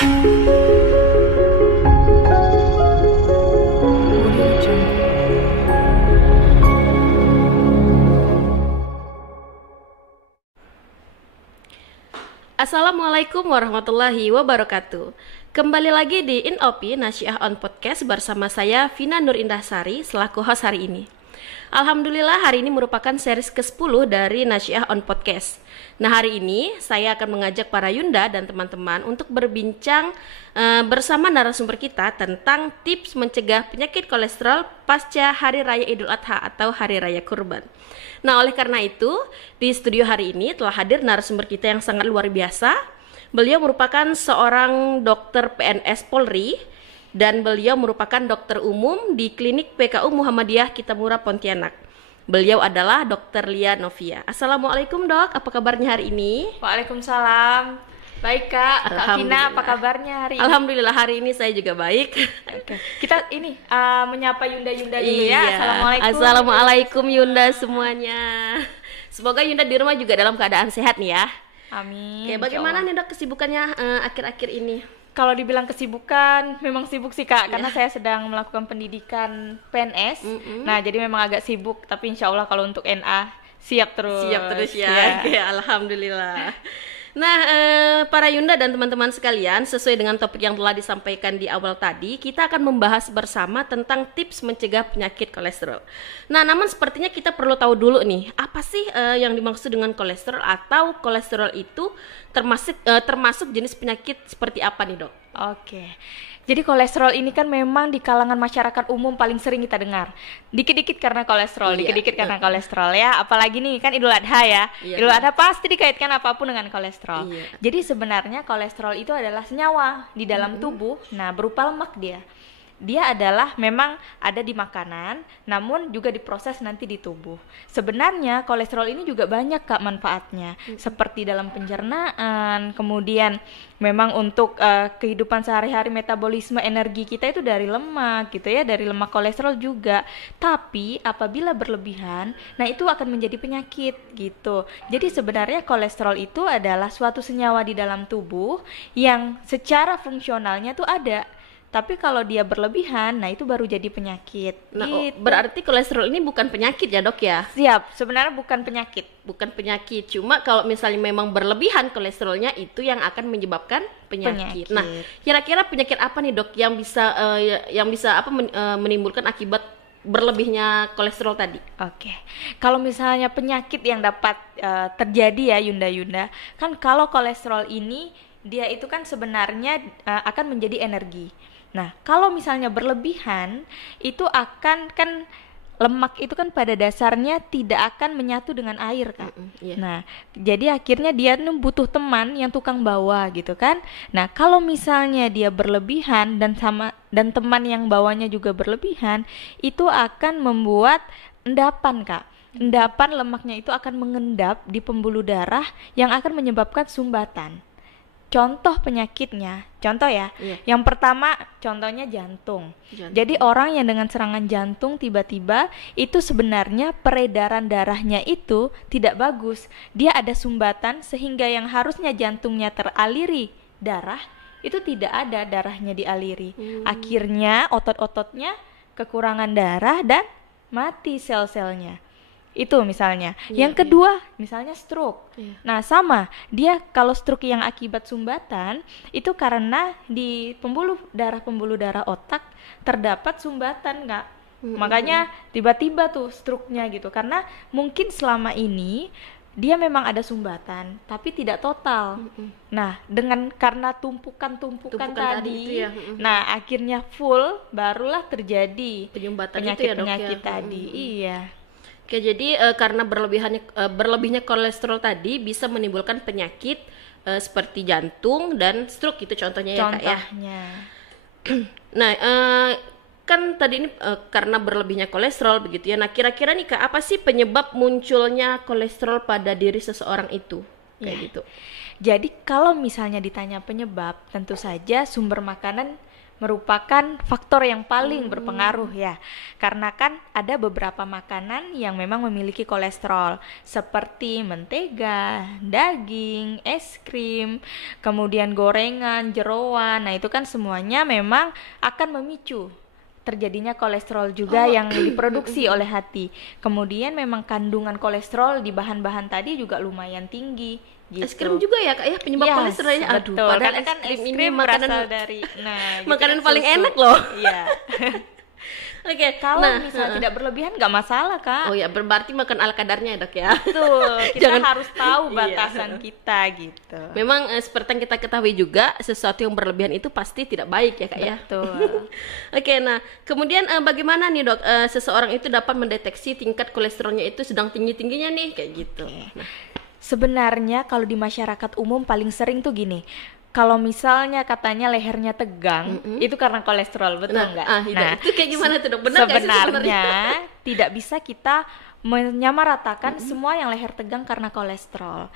Assalamualaikum warahmatullahi wabarakatuh. Kembali lagi di InOpi Nasyiah on Podcast bersama saya Vina Nur Indahsari selaku host hari ini. Alhamdulillah hari ini merupakan series ke-10 dari Nasyiah on Podcast. Nah, hari ini saya akan mengajak para Yunda dan teman-teman untuk berbincang bersama narasumber kita tentang tips mencegah penyakit kolesterol pasca Hari Raya Idul Adha atau Hari Raya Kurban. Nah, oleh karena itu, di studio hari ini telah hadir narasumber kita yang sangat luar biasa. Beliau merupakan seorang dokter PNS Polri dan beliau merupakan dokter umum di Klinik PKU Muhammadiyah Kitamura Pontianak. Beliau adalah Dr. Lia Novia. Assalamualaikum dok, apa kabarnya hari ini? Waalaikumsalam. Baik Kak Vina, apa kabarnya hari ini? Alhamdulillah hari ini saya juga baik. Oke. Kita ini menyapa Yunda-Yunda dulu ya. Assalamualaikum Yunda semuanya. Semoga Yunda di rumah juga dalam keadaan sehat nih ya. Amin. Oke, bagaimana nih dok kesibukannya akhir-akhir ini? Kalau dibilang kesibukan, memang sibuk sih Kak, karena saya sedang melakukan pendidikan PNS. Nah, jadi memang agak sibuk, tapi insya Allah kalau untuk NA siap terus. Siap terus ya. Oke, alhamdulillah. Nah, para Yunda dan teman-teman sekalian, sesuai dengan topik yang telah disampaikan di awal tadi, kita akan membahas bersama tentang tips mencegah penyakit kolesterol. Nah, namun sepertinya kita perlu tahu dulu nih, apa sih yang dimaksud dengan kolesterol atau kolesterol itu termasuk jenis penyakit seperti apa nih dok? Oke. Jadi kolesterol ini kan memang di kalangan masyarakat umum paling sering kita dengar. Dikit-dikit karena kolesterol, dikit-dikit karena kolesterol ya. Apalagi nih kan Idul Adha ya. Idul Adha pasti dikaitkan apapun dengan kolesterol. Jadi sebenarnya kolesterol itu adalah senyawa di dalam tubuh. Nah, berupa lemak dia. Dia adalah memang ada di makanan, namun juga diproses nanti di tubuh. Sebenarnya kolesterol ini juga banyak Kak manfaatnya, seperti dalam pencernaan, kemudian memang untuk kehidupan sehari-hari, metabolisme energi kita itu dari lemak gitu ya, dari lemak kolesterol juga. Tapi apabila berlebihan, nah itu akan menjadi penyakit gitu. Jadi sebenarnya kolesterol itu adalah suatu senyawa di dalam tubuh yang secara fungsionalnya tuh ada. Tapi kalau dia berlebihan, nah itu baru jadi penyakit. Nah, gitu. Berarti kolesterol ini bukan penyakit ya dok ya? Siap, sebenarnya bukan penyakit. Bukan penyakit, cuma kalau misalnya memang berlebihan kolesterolnya itu yang akan menyebabkan penyakit. Nah, kira-kira penyakit apa nih dok yang bisa menimbulkan akibat berlebihnya kolesterol tadi? Oke, kalau misalnya penyakit yang dapat terjadi ya Yunda, kan kalau kolesterol ini dia itu kan sebenarnya akan menjadi energi. Nah, kalau misalnya berlebihan, itu akan kan lemak itu kan pada dasarnya tidak akan menyatu dengan air Kak. Nah, jadi akhirnya dia butuh teman yang tukang bawa gitu kan. Nah, kalau misalnya dia berlebihan dan teman yang bawanya juga berlebihan, itu akan membuat endapan Kak. Endapan lemaknya itu akan mengendap di pembuluh darah yang akan menyebabkan sumbatan. Contoh penyakitnya, yang pertama contohnya jantung. Jadi orang yang dengan serangan jantung tiba-tiba itu sebenarnya peredaran darahnya itu tidak bagus. Dia ada sumbatan sehingga yang harusnya jantungnya teraliri darah itu tidak ada darahnya dialiri. Akhirnya otot-ototnya kekurangan darah dan mati sel-selnya. Itu misalnya. Yang kedua, misalnya stroke. Nah, sama. Dia kalau stroke yang akibat sumbatan itu karena di pembuluh darah otak terdapat sumbatan, Kak. Makanya tiba-tiba tuh stroke-nya gitu. Karena mungkin selama ini dia memang ada sumbatan, tapi tidak total. Nah, karena tumpukan tadi, nah akhirnya full, barulah terjadi penyakit-penyakit tadi. Iya. Oke, jadi karena berlebihnya kolesterol tadi bisa menimbulkan penyakit seperti jantung dan stroke itu contohnya ya Kak ya. Nah, kan tadi ini karena berlebihnya kolesterol begitu ya. Nah, kira-kira nih Kak, apa sih penyebab munculnya kolesterol pada diri seseorang itu? Kayak gitu. Jadi kalau misalnya ditanya penyebab, tentu saja sumber makanan merupakan faktor yang paling berpengaruh ya. Karena kan ada beberapa makanan yang memang memiliki kolesterol seperti mentega, daging, es krim, kemudian gorengan, jeroan. Nah, itu kan semuanya memang akan memicu terjadinya kolesterol juga yang diproduksi oleh hati. Kemudian memang kandungan kolesterol di bahan-bahan tadi juga lumayan tinggi gitu. Es krim juga ya Kak ya penyebab kolesterolnya. Aduh, betul. padahal Karena kan es krim ini makanan berasal dari gitu makanan kan paling susu. enak loh. Iya. Oke, Kalau nah, misalnya tidak berlebihan nggak masalah, Kak. oh ya berarti makan ala kadarnya ya Dok ya. Betul. Kita Jangan- harus tahu Iya. batasan kita gitu. Memang seperti yang kita ketahui juga sesuatu yang berlebihan itu pasti tidak baik ya Kak ya. Betul. Oke, nah kemudian bagaimana nih Dok seseorang itu dapat mendeteksi tingkat kolesterolnya itu sedang tinggi-tingginya nih kayak gitu. Nah, Sebenarnya kalau di masyarakat umum paling sering tuh gini. Kalau misalnya katanya lehernya tegang, itu karena kolesterol, betul nggak? itu kayak gimana tuh Dok? Benar nggak sih sebenarnya tidak bisa kita menyamaratakan semua yang leher tegang karena kolesterol.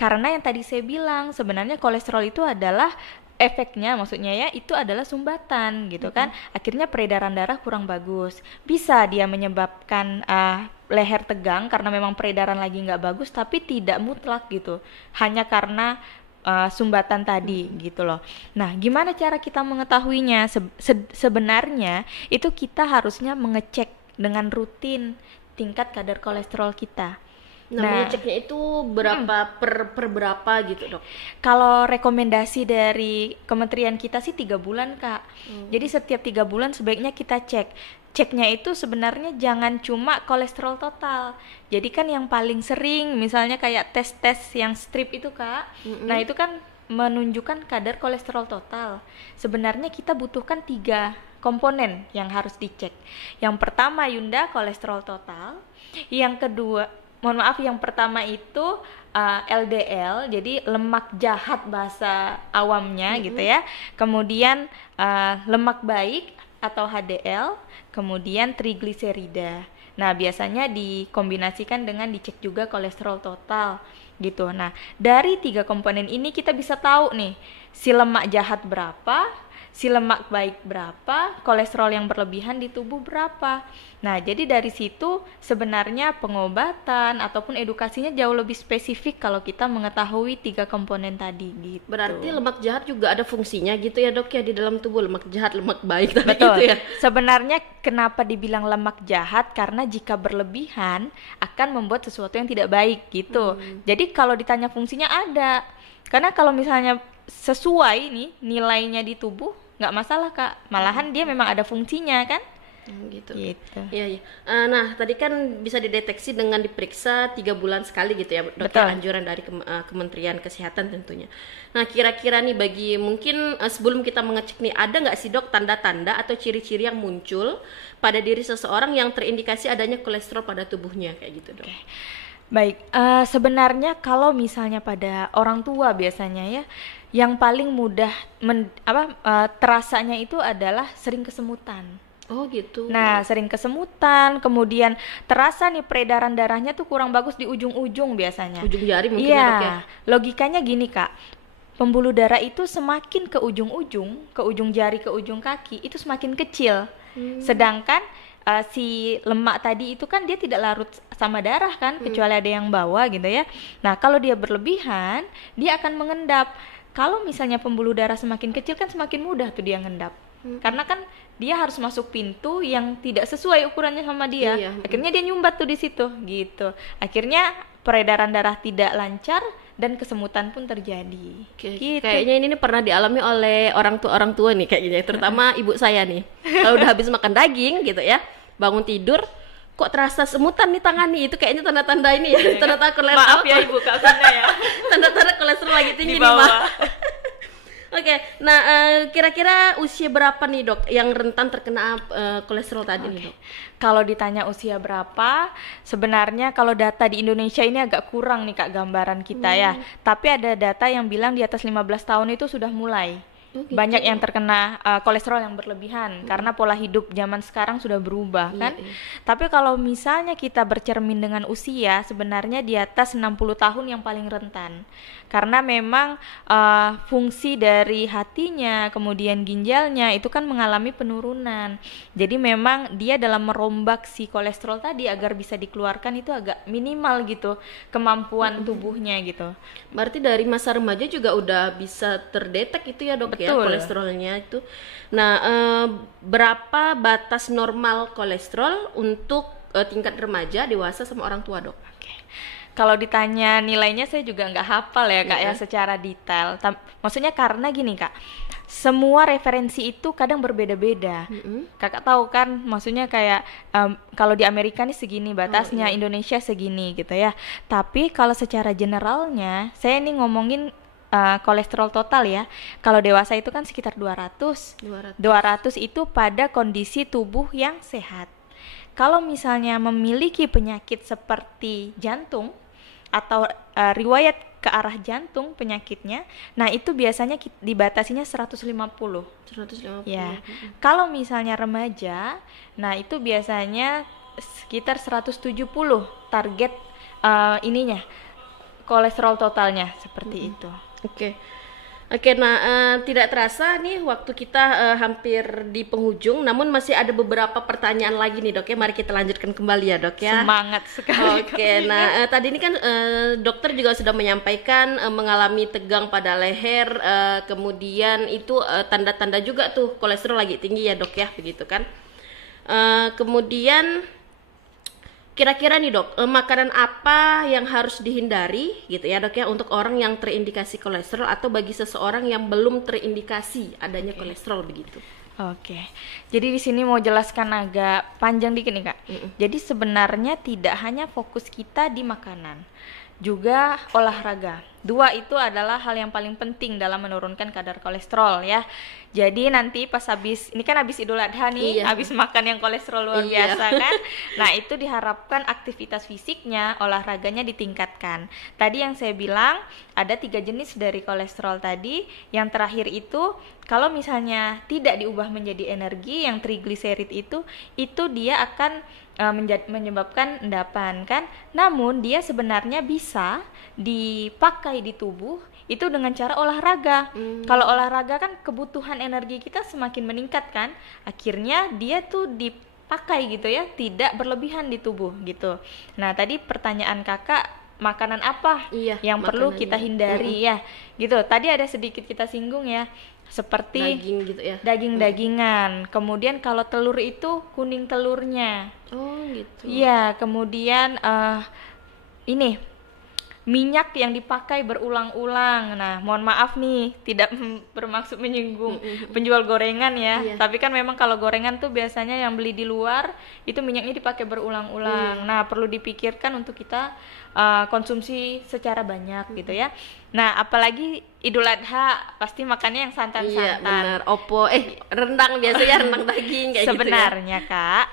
Karena yang tadi saya bilang, sebenarnya kolesterol itu adalah efeknya, maksudnya ya, itu adalah sumbatan gitu kan. Akhirnya peredaran darah kurang bagus. Bisa dia menyebabkan leher tegang karena memang peredaran lagi nggak bagus, tapi tidak mutlak gitu. Hanya karena sumbatan tadi gitu loh. Nah, gimana cara kita mengetahuinya? Sebenarnya itu kita harusnya mengecek dengan rutin tingkat kadar kolesterol kita. Nah, mengeceknya itu berapa per berapa gitu Dok? Kalau rekomendasi dari kementerian kita sih 3 bulan Kak. Jadi setiap 3 bulan sebaiknya kita cek. Ceknya itu sebenarnya jangan cuma kolesterol total. Jadi kan yang paling sering misalnya kayak tes-tes yang strip itu Kak. Nah itu kan menunjukkan kadar kolesterol total. Sebenarnya kita butuhkan 3 komponen yang harus dicek. Yang pertama Yunda, kolesterol total. Yang kedua, mohon maaf, yang pertama itu LDL, jadi lemak jahat bahasa awamnya gitu ya. Kemudian lemak baik atau HDL, kemudian trigliserida. Nah, biasanya dikombinasikan dengan dicek juga kolesterol total gitu. Nah, dari 3 komponen ini kita bisa tahu nih si lemak jahat berapa, si lemak baik berapa, kolesterol yang berlebihan di tubuh berapa. Nah, jadi dari situ sebenarnya pengobatan ataupun edukasinya jauh lebih spesifik kalau kita mengetahui 3 komponen tadi gitu. Berarti lemak jahat juga ada fungsinya gitu ya Dok ya di dalam tubuh, lemak jahat, lemak baik tadi Betul. gitu ya. Sebenarnya kenapa dibilang lemak jahat? Karena jika berlebihan akan membuat sesuatu yang tidak baik gitu. Jadi kalau ditanya fungsinya ada. Karena kalau misalnya sesuai nih nilainya di tubuh nggak masalah Kak. Malahan dia memang ada fungsinya kan? Gitu. Gitu. Iya, iya. Nah, tadi kan bisa dideteksi dengan diperiksa 3 bulan sekali gitu ya, Dok. Betul. Anjuran dari Kementerian Kesehatan tentunya. Nah, kira-kira nih bagi mungkin sebelum kita mengecek nih, ada nggak sih Dok tanda-tanda atau ciri-ciri yang muncul pada diri seseorang yang terindikasi adanya kolesterol pada tubuhnya kayak gitu Dok? Baik, sebenarnya kalau misalnya pada orang tua biasanya ya, yang paling mudah terasanya itu adalah sering kesemutan. Oh gitu. Nah, sering kesemutan, kemudian terasa nih peredaran darahnya tuh kurang bagus di ujung-ujung biasanya. Ujung jari mungkin Iya, ya Dok ya? logikanya gini Kak, pembuluh darah itu semakin ke ujung-ujung, ke ujung jari, ke ujung kaki, itu semakin kecil. Sedangkan si lemak tadi itu kan dia tidak larut sama darah kan, kecuali ada yang bawa gitu ya. Nah, kalau dia berlebihan, dia akan mengendap. Kalau misalnya pembuluh darah semakin kecil kan semakin mudah tuh dia ngendap. Karena kan dia harus masuk pintu yang tidak sesuai ukurannya sama dia. Iya. Akhirnya dia nyumbat tuh di situ gitu. Akhirnya peredaran darah tidak lancar dan kesemutan pun terjadi. Gitu. Kayaknya ini nih pernah dialami oleh orang tua nih kayaknya, terutama ibu saya nih. Kalau udah habis makan daging gitu ya, bangun tidur kok terasa semutan nih tangan nih, itu kayaknya tanda-tanda ini ya, tanda-tanda kolesterol. Maaf ya Ibu Kak Vina ya. Tanda-tanda kolesterol lagi tinggi Di nih, bawah. Mah. Oke, nah kira-kira usia berapa nih Dok yang rentan terkena kolesterol tadi nih Dok? Kalau ditanya usia berapa, sebenarnya kalau data di Indonesia ini agak kurang nih Kak gambaran kita ya. Tapi ada data yang bilang di atas 15 tahun itu sudah mulai. Oh, gitu. Banyak yang terkena kolesterol yang berlebihan karena pola hidup zaman sekarang sudah berubah kan. Iya. Tapi kalau misalnya kita bercermin dengan usia, sebenarnya di atas 60 tahun yang paling rentan. Karena memang fungsi dari hatinya, kemudian ginjalnya itu kan mengalami penurunan. Jadi memang dia dalam merombak si kolesterol tadi agar bisa dikeluarkan itu agak minimal gitu kemampuan tubuhnya gitu. Berarti dari masa remaja juga udah bisa terdetek itu ya dok ya Betul. kolesterolnya itu. Nah, berapa batas normal kolesterol untuk tingkat remaja, dewasa sama orang tua dok? Oke. Kalau ditanya nilainya saya juga nggak hafal ya kak Iya. ya secara detail. Maksudnya karena gini kak, semua referensi itu kadang berbeda-beda. Kakak tahu kan, maksudnya kayak kalau di Amerika nih segini batasnya, Indonesia segini gitu ya. Tapi kalau secara generalnya, saya nih ngomongin kolesterol total ya. Kalau dewasa itu kan sekitar 200. 200 itu pada kondisi tubuh yang sehat. Kalau misalnya memiliki penyakit seperti jantung atau riwayat ke arah jantung penyakitnya, nah itu biasanya dibatasinya 150. 150. Ya. Kalau misalnya remaja, nah itu biasanya sekitar 170 target ininya kolesterol totalnya seperti itu. Oke, nah tidak terasa nih waktu kita hampir di penghujung, namun masih ada beberapa pertanyaan lagi nih dok ya. Mari kita lanjutkan kembali ya dok ya. Semangat sekali. Oke, nah tadi ini kan dokter juga sudah menyampaikan mengalami tegang pada leher, kemudian itu tanda-tanda juga tuh kolesterol lagi tinggi ya dok ya, begitu kan. Kemudian kira-kira nih dok, makanan apa yang harus dihindari gitu ya dok ya untuk orang yang terindikasi kolesterol atau bagi seseorang yang belum terindikasi adanya kolesterol begitu? Oke, jadi di sini mau jelaskan agak panjang dikit nih kak. Jadi sebenarnya tidak hanya fokus kita di makanan, juga olahraga. Dua itu adalah hal yang paling penting dalam menurunkan kadar kolesterol ya. Jadi nanti pas ini kan habis Idul Adha nih, habis makan yang kolesterol luar biasa kan. Nah itu diharapkan aktivitas fisiknya, olahraganya ditingkatkan. Tadi yang saya bilang ada 3 jenis dari kolesterol tadi. Yang terakhir itu kalau misalnya tidak diubah menjadi energi, yang trigliserid itu dia akan menyebabkan endapan kan. Namun dia sebenarnya bisa dipakai di tubuh itu dengan cara olahraga. Kalau olahraga kan kebutuhan energi kita semakin meningkat kan, akhirnya dia tuh dipakai gitu ya, tidak berlebihan di tubuh gitu. Nah tadi pertanyaan kakak, makanan apa yang perlu kita hindari ya gitu. Tadi ada sedikit kita singgung ya, seperti daging gitu ya, daging-dagingan. Kemudian kalau telur itu kuning telurnya. Oh gitu. Iya, kemudian ini minyak yang dipakai berulang-ulang. Nah, mohon maaf nih, tidak bermaksud menyinggung penjual gorengan ya. Tapi kan memang kalau gorengan tuh biasanya yang beli di luar itu minyaknya dipakai berulang-ulang. Nah, perlu dipikirkan untuk kita konsumsi secara banyak gitu ya. Nah, apalagi Idul Adha pasti makannya yang santan-santan. Iya, benar. Rendang biasanya rendang daging kayak sebenarnya gitu ya. Kak,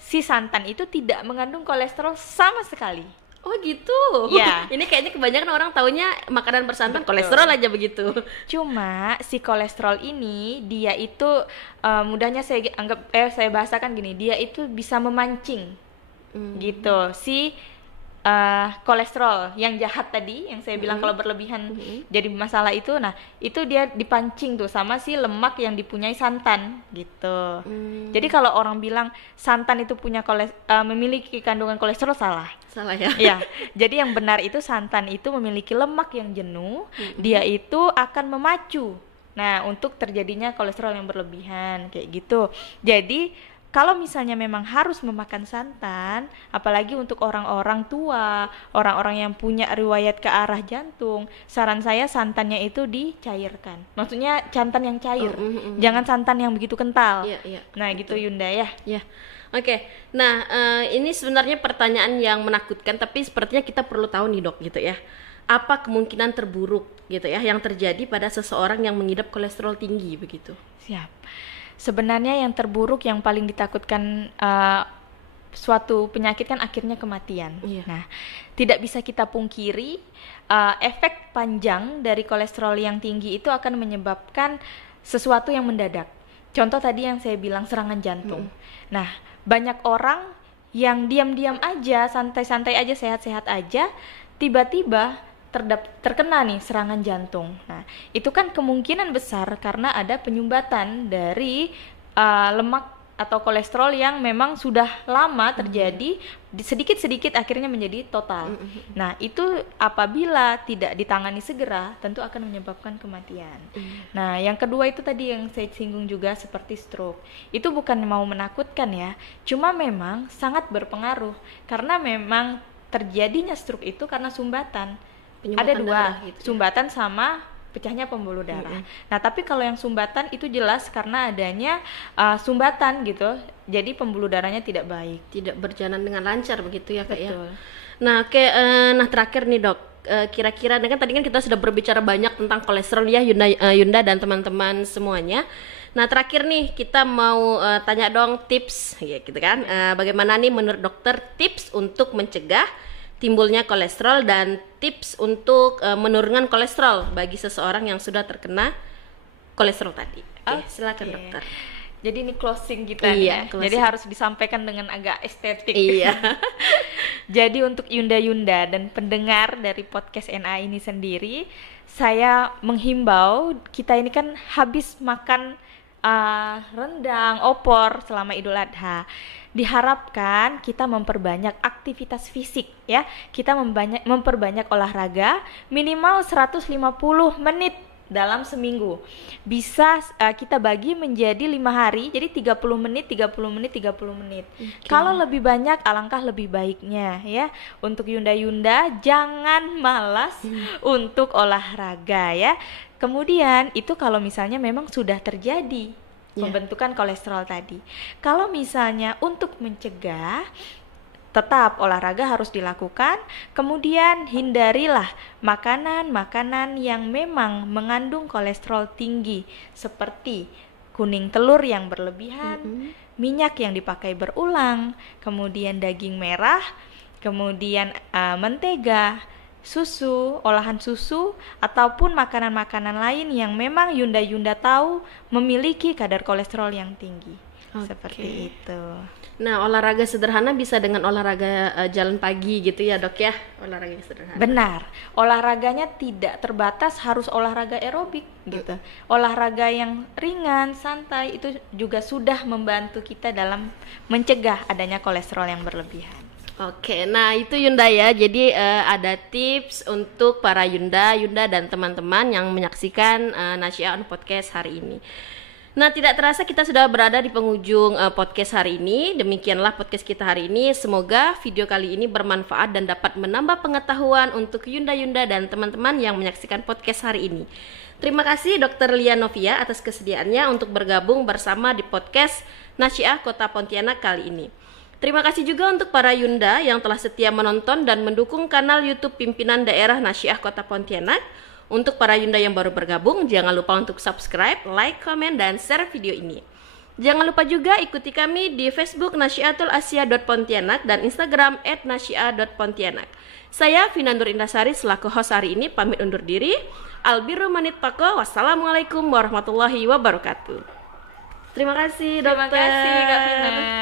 si santan itu tidak mengandung kolesterol sama sekali. Oh gitu. Ya. Ini kayaknya kebanyakan orang taunya makanan bersantan kolesterol aja begitu. Cuma si kolesterol ini dia itu mudahnya saya bahasakan gini, dia itu bisa memancing gitu si kolesterol yang jahat tadi yang saya bilang kalau berlebihan jadi masalah itu. Nah itu dia dipancing tuh sama si lemak yang dipunyai santan gitu. Jadi kalau orang bilang santan itu memiliki kandungan kolesterol, salah ya. Ya, jadi yang benar itu santan itu memiliki lemak yang jenuh, dia itu akan memacu untuk terjadinya kolesterol yang berlebihan kayak gitu. Jadi kalau misalnya memang harus memakan santan, apalagi untuk orang-orang tua, orang-orang yang punya riwayat ke arah jantung, saran saya santannya itu dicairkan. Maksudnya santan yang cair, jangan santan yang begitu kental. Nah betul. Gitu Yunda ya. Oke. Nah ini sebenarnya pertanyaan yang menakutkan, tapi sepertinya kita perlu tahu nih dok gitu ya. Apa kemungkinan terburuk gitu ya yang terjadi pada seseorang yang mengidap kolesterol tinggi begitu? Siap. Sebenarnya yang terburuk yang paling ditakutkan suatu penyakit kan akhirnya kematian. Iya. Nah, tidak bisa kita pungkiri efek panjang dari kolesterol yang tinggi itu akan menyebabkan sesuatu yang mendadak. Contoh tadi yang saya bilang serangan jantung. Nah, banyak orang yang diam-diam aja, santai-santai aja, sehat-sehat aja, tiba-tiba terkena nih serangan jantung. Nah, itu kan kemungkinan besar karena ada penyumbatan dari lemak atau kolesterol yang memang sudah lama terjadi, sedikit-sedikit akhirnya menjadi total. Nah, itu apabila tidak ditangani segera tentu akan menyebabkan kematian. Nah, yang kedua itu tadi yang saya singgung juga seperti stroke. Itu bukan mau menakutkan ya, cuma memang sangat berpengaruh karena memang terjadinya stroke itu karena sumbatan. Ada dua, gitu, sumbatan sama pecahnya pembuluh darah. Nah, tapi kalau yang sumbatan itu jelas karena adanya sumbatan gitu, jadi pembuluh darahnya tidak baik, tidak berjalan dengan lancar begitu ya Kak. Betul. Ya. Nah, terakhir nih Dok, kira-kira kan tadi kan kita sudah berbicara banyak tentang kolesterol ya Yunda dan teman-teman semuanya. Nah, terakhir nih kita mau tanya dong tips ya gitu kan. Bagaimana nih menurut dokter tips untuk mencegah timbulnya kolesterol dan tips untuk menurunkan kolesterol bagi seseorang yang sudah terkena kolesterol tadi. Oke, silakan dokter. Jadi ini closing kita ya. Closing. Jadi harus disampaikan dengan agak estetik. Iya. Jadi untuk Yunda-Yunda dan pendengar dari podcast NA ini sendiri, saya menghimbau kita ini kan habis makan rendang, opor selama Idul Adha. Diharapkan kita memperbanyak aktivitas fisik ya. Kita memperbanyak olahraga minimal 150 menit dalam seminggu. Bisa kita bagi menjadi 5 hari, jadi 30 menit, 30 menit, 30 menit. Kalau lebih banyak alangkah lebih baiknya ya. Untuk Yunda-Yunda jangan malas untuk olahraga ya. Kemudian itu kalau misalnya memang sudah terjadi pembentukan kolesterol tadi. Kalau misalnya untuk mencegah, tetap olahraga harus dilakukan. Kemudian hindarilah makanan-makanan yang memang mengandung kolesterol tinggi, seperti kuning telur yang berlebihan, minyak yang dipakai berulang, kemudian daging merah, kemudian mentega, susu, olahan susu, ataupun makanan-makanan lain yang memang Yunda-Yunda tahu memiliki kadar kolesterol yang tinggi. Seperti itu. Nah, olahraga sederhana bisa dengan olahraga jalan pagi gitu ya Dok ya, olahraga sederhana. Benar, olahraganya tidak terbatas harus olahraga aerobik gitu. Olahraga yang ringan, santai itu juga sudah membantu kita dalam mencegah adanya kolesterol yang berlebihan. Oke, nah itu Yunda ya. Jadi ada tips untuk para Yunda dan teman-teman yang menyaksikan Nasyiah on Podcast hari ini. Nah, tidak terasa kita sudah berada di penghujung podcast hari ini. Demikianlah podcast kita hari ini. Semoga video kali ini bermanfaat dan dapat menambah pengetahuan untuk Yunda dan teman-teman yang menyaksikan podcast hari ini. Terima kasih Dr. Lia Novia atas kesediaannya untuk bergabung bersama di podcast Nasyiah Kota Pontianak kali ini. Terima kasih juga untuk para Yunda yang telah setia menonton dan mendukung kanal YouTube Pimpinan Daerah Nasyiah Kota Pontianak. Untuk para Yunda yang baru bergabung, jangan lupa untuk subscribe, like, komen, dan share video ini. Jangan lupa juga ikuti kami di Facebook nasyiatul-asia.pontianak dan Instagram @nasyiah.pontianak. Saya Vina Nur Indasari selaku host hari ini pamit undur diri. Albirru manit pako. Wassalamualaikum warahmatullahi wabarakatuh. Terima kasih dokter. Terima kasih Kak Vina.